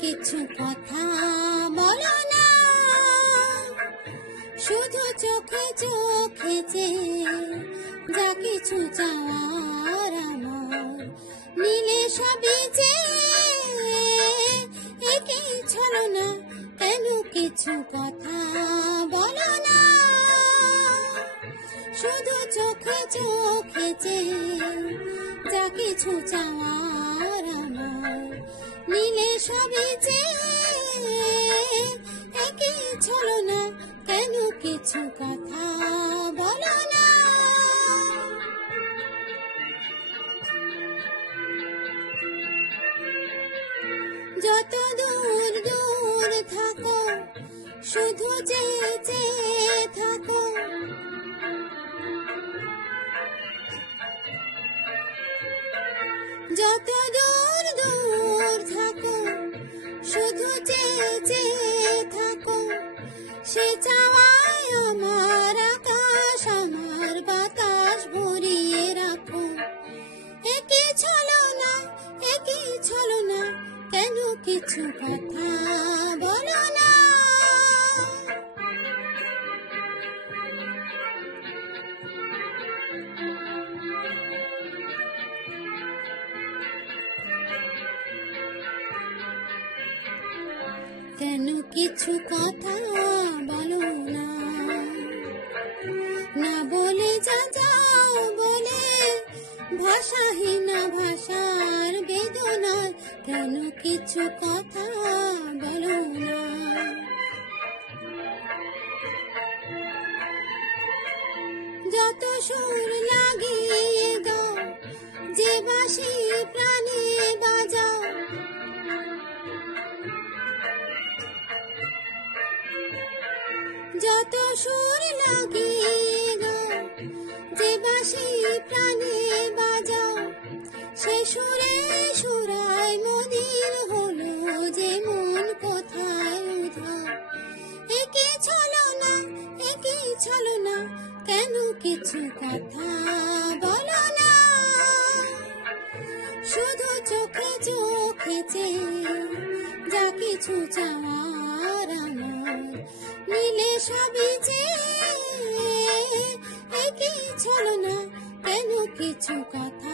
কিছু কথা বলো না, শুধু চোখে চোখে যা কিছু চাওয়ার আমার নিলে সবই যে একই ছলো না, কেন কিছু কথা বলো না, শুধু চোখে চোখে যা কিছু চাওয়ার আমার নিলে সবই যে একই ছলো না, কেন কিছু কথা বলো না। যত দূর দূর থাকো শুধু চেয়ে থাকো, যত দূর দূর থাকো শুধু চেয়ে থাকো, সে চাওয়ায় আমার আকাশ আমার বাতাস ভরিয়ে রাখো, একই ছলো না, একই ছলো না, কেন কিছু কথা বলো না। কেন কিছু কথা বলো না, না বলে যাও বলে ভাষাহীন ভাষার বেদনায়, কেন কিছু কথা বলো না। যত সুর লাগিয়ে গাও যে বাঁশি প্রাণে বাজাও, যত সুর লাগিয়ে গাও যে বাঁশি প্রাণে বাজাও, সে সুরে সুরায় মদির হলো যে মন কোথায় উধাও, একই ছলো না, একই ছলো না, কেন কিছু কথা বলো না, শুধু চোখে চোখে যা কিছু চাওয়ার আমার নিলে সবই যে একই ছলো না, কেন কিছু কথা